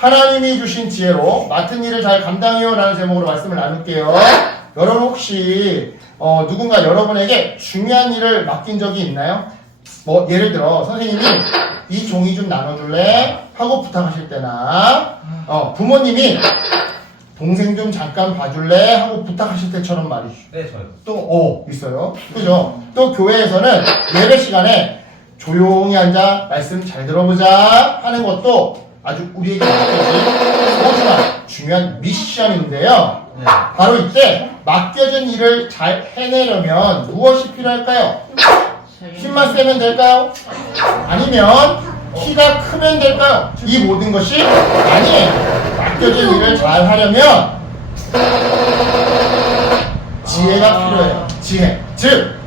하나님이 주신 지혜로 맡은 일을 잘 감당해요 라는 제목으로 말씀을 나눌게요. 여러분 혹시 누군가 여러분에게 중요한 일을 맡긴 적이 있나요? 뭐 예를 들어 선생님이 이 종이 좀 나눠줄래? 하고 부탁하실 때나 부모님이 동생 좀 잠깐 봐줄래? 하고 부탁하실 때처럼 말이죠. 네, 저요. 또 있어요. 그죠? 또 교회에서는 예배 시간에 조용히 앉아 말씀 잘 들어보자 하는 것도 아주 우리에게 맡겨진 소중한 중요한 미션인데요. 네. 바로 이때 맡겨진 일을 잘 해내려면 무엇이 필요할까요? 힘만 세면 될까요? 아니면 키가 크면 될까요? 이 모든 것이 아니에요. 맡겨진 일을 잘 하려면 지혜가 필요해요. 지혜. 즉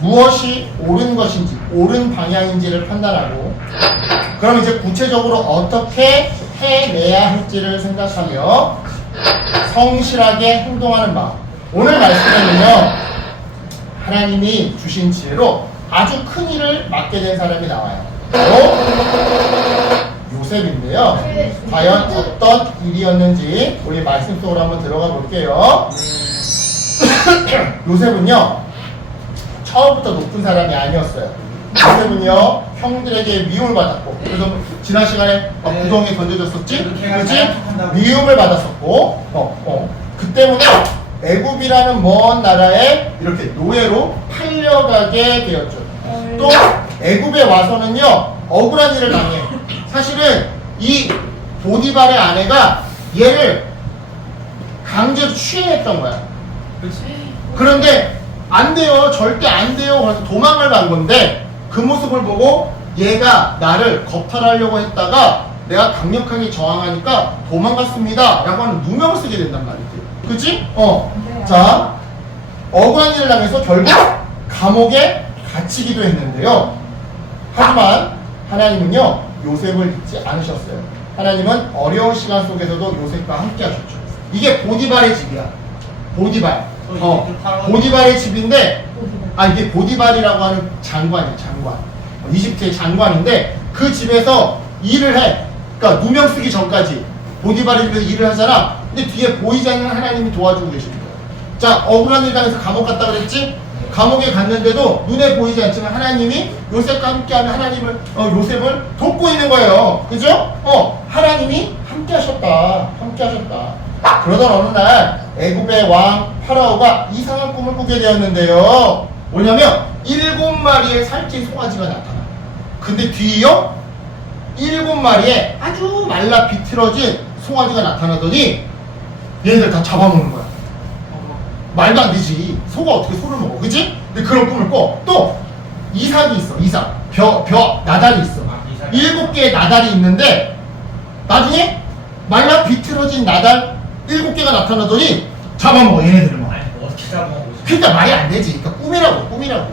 무엇이 옳은 것인지, 옳은 방향인지를 판단하고 그럼 이제 구체적으로 어떻게 해내야 할지를 생각하며 성실하게 행동하는 마음. 오늘 말씀에는요, 하나님이 주신 지혜로 아주 큰 일을 맡게 된 사람이 나와요. 바로 요셉인데요. 과연 어떤 일이었는지 우리 말씀 속으로 한번 들어가 볼게요. 요셉은요, 처음부터 높은 사람이 아니었어요. 요셉은요, 형들에게 미움을 받았고, 그래서 지난 시간에 구덩이에 던져졌었지? 그렇지? 미움을 받았었고, 그 때문에 애굽이라는 먼 나라에 이렇게 노예로 팔려가게 되었죠. 또 애굽에 와서는요, 억울한 일을 당해요. 사실은 이 보디발의 아내가 얘를 강제로 취해냈던 거야. 그런데 안 돼요. 절대 안 돼요. 그래서 도망을 간 건데 그 모습을 보고 얘가 나를 겁탈하려고 했다가 내가 강력하게 저항하니까 도망갔습니다. 라고 하는 누명을 쓰게 된단 말이지. 그치? 자, 억울한 일을 당해서 결국 감옥에 갇히기도 했는데요. 하지만 하나님은요, 요셉을 잊지 않으셨어요. 하나님은 어려운 시간 속에서도 요셉과 함께 하셨죠. 이게 보디발의 집이야. 보디발. 보디발의 집인데, 이게 보디발이라고 하는 장관이에요, 장관. 이집트의 장관인데, 그 집에서 일을 해. 그러니까 누명 쓰기 전까지 보디발의 집에서 일을 하잖아. 근데 뒤에 보이지 않는 하나님이 도와주고 계십니다. 자, 억울한 일 당해서 감옥 갔다 그랬지? 감옥에 갔는데도 눈에 보이지 않지만 하나님이 요셉과 함께하는 하나님을, 요셉을 돕고 있는 거예요. 그죠? 하나님이 함께 하셨다. 함께 하셨다. 그러던 어느 날 애굽의 왕 파라오가 이상한 꿈을 꾸게 되었는데요. 뭐냐면 7마리의 살찐 송아지가 나타나. 근데 뒤에요 7마리의 아주 말라 비틀어진 송아지가 나타나더니 얘네들 다 잡아먹는 거야. 말도 안 되지. 소가 어떻게 소를 먹어, 그치? 근데 그런 꿈을 꿔. 또 이삭이 있어. 이삭 나달이 있어. 7개의 나달이 있는데 나중에 말라 비틀어진 나달 7개가 나타나더니 잡아먹어. 얘네들을 막. 어떻게 잡아먹어? 그러니까 말이 안 되지. 그러니까 꿈이라고. 꿈이라고.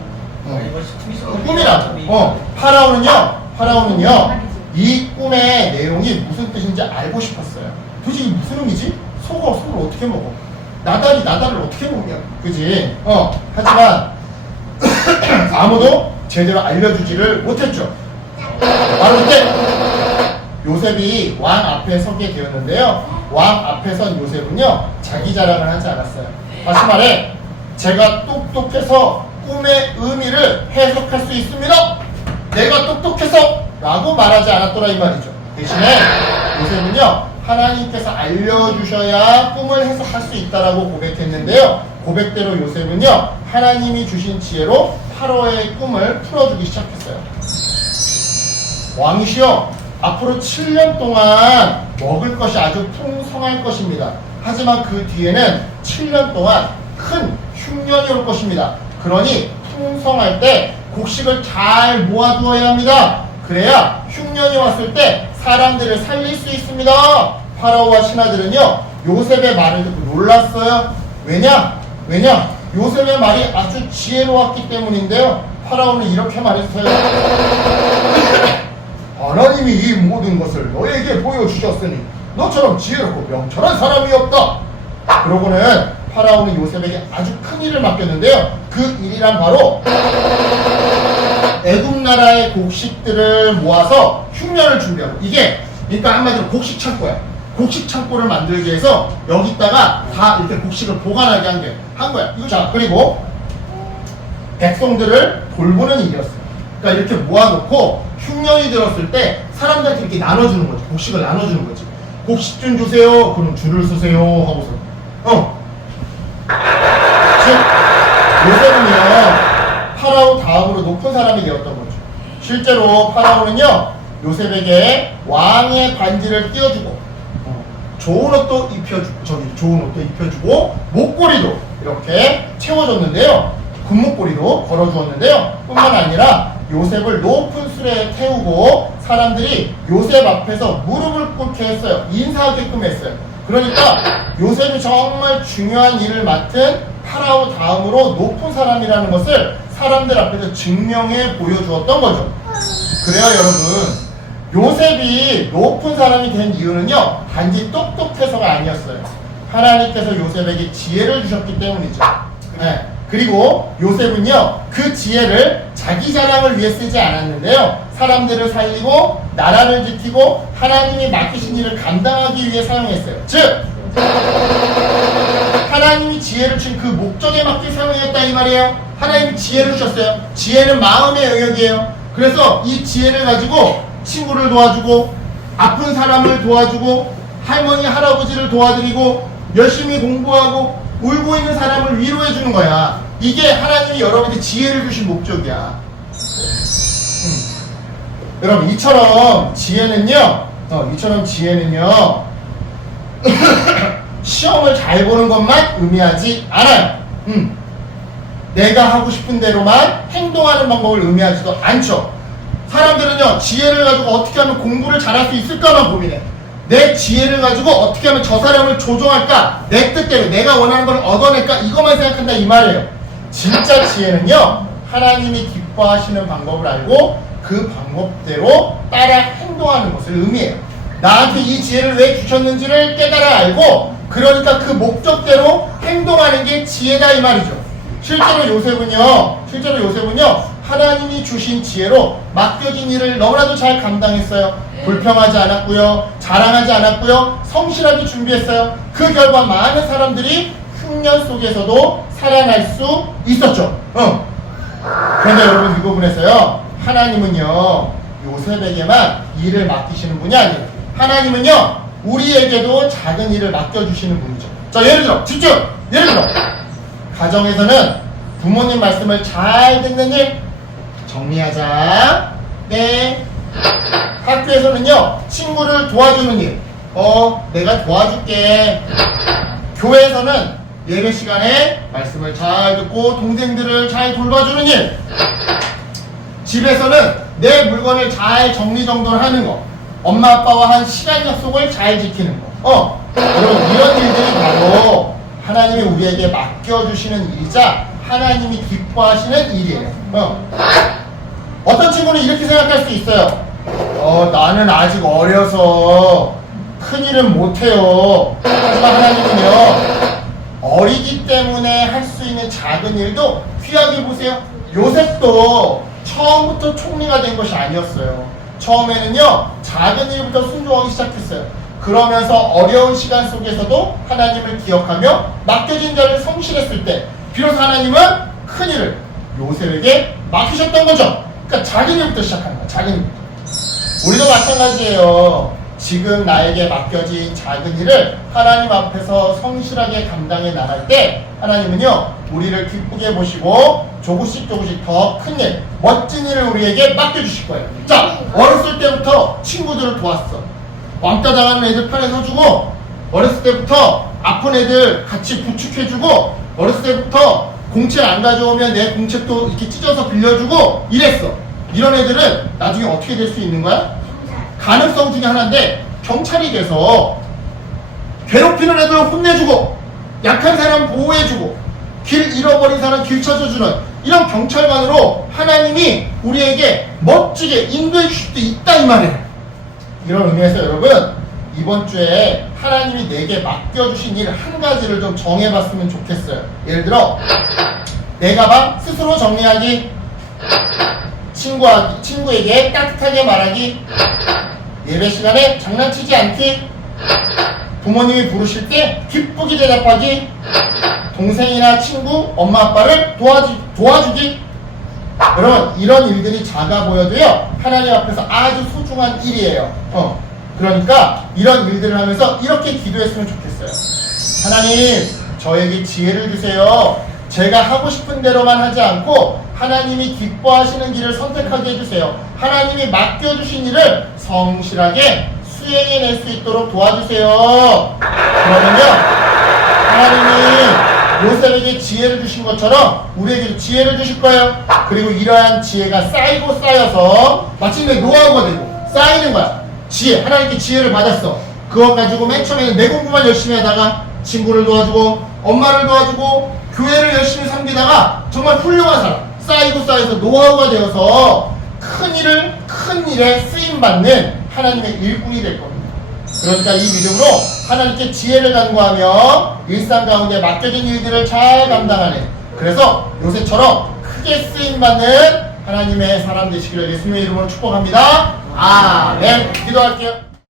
파라오는요 이 꿈의 내용이 무슨 뜻인지 알고 싶었어요. 도대체 이게 무슨 의미지? 소가 소를 어떻게 먹어? 나달이 나달을 어떻게 먹냐? 그지? 하지만 아무도 제대로 알려주지를 못했죠. 바로 그때 요셉이 왕 앞에 서게 되었는데요. 왕 앞에 선 요셉은요, 자기 자랑을 하지 않았어요. 다시 말해, 제가 똑똑해서 꿈의 의미를 해석할 수 있습니다. 내가 똑똑해서 라고 말하지 않았더라 이 말이죠. 대신에 요셉은요, 하나님께서 알려주셔야 꿈을 해석할 수 있다라고 고백했는데요. 고백대로 요셉은요, 하나님이 주신 지혜로 파라오의 꿈을 풀어주기 시작했어요. 왕이시여, 앞으로 7년 동안 먹을 것이 아주 풍성할 것입니다. 하지만 그 뒤에는 7년 동안 큰 흉년이 올 것입니다. 그러니 풍성할 때 곡식을 잘 모아두어야 합니다. 그래야 흉년이 왔을 때 사람들을 살릴 수 있습니다. 파라오와 신하들은요, 요셉의 말을 듣고 놀랐어요. 왜냐? 요셉의 말이 아주 지혜로웠기 때문인데요. 파라오는 이렇게 말했어요. 하나님이 이 모든 것을 너에게 보여주셨으니 너처럼 지혜롭고 명철한 사람이 없다. 그러고는 파라오는 요셉에게 아주 큰 일을 맡겼는데요. 그 일이란 바로 애굽 나라의 곡식들을 모아서 흉년을 준비하고 이게 그러니까 한마디로 곡식 창고야. 곡식 창고를 만들기 위해서 여기다가 다 이렇게 곡식을 보관하게 한 거야. 이거 자 그리고 백성들을 돌보는 일이었어요. 그러니까 이렇게 모아놓고 흉년이 들었을 때 사람들한테 이렇게 나눠주는 거지. 곡식을 나눠주는 거지. 곡식 좀 주세요. 그럼 줄을 서세요 하고서 즉 요셉은요 파라오 다음으로 높은 사람이 되었던 거죠. 실제로 파라오는요 요셉에게 왕의 반지를 띄워주고 좋은 옷도 입혀주고 목걸이도 이렇게 채워줬는데요. 금목걸이도 걸어주었는데요. 뿐만 아니라 요셉을 높은 수레에 태우고 사람들이 요셉 앞에서 무릎을 꿇게 했어요. 인사하게끔 했어요. 그러니까 요셉이 정말 중요한 일을 맡은 파라오 다음으로 높은 사람이라는 것을 사람들 앞에서 증명해 보여주었던 거죠. 그래요 여러분, 요셉이 높은 사람이 된 이유는요 단지 똑똑해서가 아니었어요. 하나님께서 요셉에게 지혜를 주셨기 때문이죠. 네. 그리고 요셉은요 그 지혜를 자기 자랑을 위해 쓰지 않았는데요 사람들을 살리고 나라를 지키고 하나님이 맡기신 일을 감당하기 위해 사용했어요. 즉 하나님이 지혜를 준 그 목적에 맞게 사용했다 이 말이에요. 하나님이 지혜를 주셨어요. 지혜는 마음의 영역이에요. 그래서 이 지혜를 가지고 친구를 도와주고 아픈 사람을 도와주고 할머니 할아버지를 도와드리고 열심히 공부하고 울고 있는 사람을 위로해 주는 거야. 이게 하나님이 여러분한테 지혜를 주신 목적이야. 여러분 이처럼 지혜는요 시험을 잘 보는 것만 의미하지 않아요. 내가 하고 싶은 대로만 행동하는 방법을 의미하지도 않죠. 사람들은요 지혜를 가지고 어떻게 하면 공부를 잘할 수 있을까만 고민해. 내 지혜를 가지고 어떻게 하면 저 사람을 조종할까, 내 뜻대로 내가 원하는 걸 얻어낼까, 이것만 생각한다 이 말이에요. 진짜 지혜는요 하나님이 기뻐하시는 방법을 알고 그 방법대로 따라 행동하는 것을 의미해요. 나한테 이 지혜를 왜 주셨는지를 깨달아 알고 그러니까 그 목적대로 행동하는 게 지혜다 이 말이죠. 실제로 요셉은요 하나님이 주신 지혜로 맡겨진 일을 너무나도 잘 감당했어요. 불평하지 않았고요, 자랑하지 않았고요, 성실하게 준비했어요. 그 결과 많은 사람들이 흉년 속에서도 살아날 수 있었죠. 그런데 여러분 이 부분에서요 하나님은요 요셉에게만 일을 맡기시는 분이 아니에요. 하나님은요 우리에게도 작은 일을 맡겨주시는 분이죠. 자 예를 들어 가정에서는 부모님 말씀을 잘 듣는 일, 정리하자. 네. 학교에서는요 친구를 도와주는 일, 내가 도와줄게. 교회에서는 예배 시간에 말씀을 잘 듣고 동생들을 잘 돌봐주는 일. 집에서는 내 물건을 잘 정리정돈하는 거, 엄마 아빠와 한 시간 약속을 잘 지키는 거. 여러분 이런 일들이 바로 하나님이 우리에게 맡겨주시는 일이자 하나님이 기뻐하시는 일이에요. 어떤 친구는 이렇게 생각할 수 있어요. 나는 아직 어려서 큰일은 못해요. 하지만 하나님은요 어리기 때문에 할 수 있는 작은 일도 귀하게 보세요. 요셉도 처음부터 총리가 된 것이 아니었어요. 처음에는요 작은 일부터 순종하기 시작했어요. 그러면서 어려운 시간 속에서도 하나님을 기억하며 맡겨진 자를 성실했을 때 비로소 하나님은 큰 일을 요셉에게 맡기셨던 거죠. 그러니까 작은 일부터 시작하는 거야. 작은 일부터. 우리도 마찬가지예요. 지금 나에게 맡겨진 작은 일을 하나님 앞에서 성실하게 감당해 나갈 때 하나님은요 우리를 기쁘게 보시고 조금씩 더 큰 일, 멋진 일을 우리에게 맡겨주실 거예요. 자, 어렸을 때부터 친구들을 도왔어. 왕따 당하는 애들 편에 서주고, 어렸을 때부터 아픈 애들 같이 부축해주고, 어렸을 때부터 공책 안 가져오면 내 공책도 이렇게 찢어서 빌려주고 이랬어. 이런 애들은 나중에 어떻게 될 수 있는 거야? 가능성 중에 하나인데 경찰이 돼서 괴롭히는 애들 혼내주고 약한 사람 보호해주고 길 잃어버린 사람 길 찾아주는 이런 경찰관으로 하나님이 우리에게 멋지게 인도해 주실 수도 있다 이 말이에요. 이런 의미에서 여러분 이번 주에 하나님이 내게 맡겨주신 일 한 가지를 좀 정해봤으면 좋겠어요. 예를 들어 내 가방 스스로 정리하기, 친구에게 따뜻하게 말하기, 예배 시간에 장난치지 않기, 부모님이 부르실 때 기쁘게 대답하기, 동생이나 친구, 엄마 아빠를 도와주기. 여러분, 이런 일들이 작아 보여도요, 하나님 앞에서 아주 소중한 일이에요. 그러니까 이런 일들을 하면서 이렇게 기도했으면 좋겠어요. 하나님, 저에게 지혜를 주세요. 제가 하고 싶은 대로만 하지 않고 하나님이 기뻐하시는 길을 선택하게 해주세요. 하나님이 맡겨주신 일을 성실하게 수행해낼 수 있도록 도와주세요. 그러면요, 하나님이 요셉에게 지혜를 주신 것처럼 우리에게도 지혜를 주실 거예요. 그리고 이러한 지혜가 쌓이고 쌓여서 마침내 노하우가 되고 쌓이는 거야. 지혜, 하나님께 지혜를 받았어. 그거 가지고 맨 처음에는 내 공부만 열심히 하다가 친구를 도와주고 엄마를 도와주고 교회를 열심히 섬기다가 정말 훌륭한 사람, 쌓이고 쌓여서 노하우가 되어서 큰 일에 쓰임받는 하나님의 일꾼이 될 겁니다. 그러니까 이 믿음으로 하나님께 지혜를 간구하며 일상 가운데 맡겨진 일들을 잘 감당하는, 그래서 요새처럼 크게 쓰임받는 하나님의 사람 되시기를 예수님의 이름으로 축복합니다. 아멘. 기도할게요.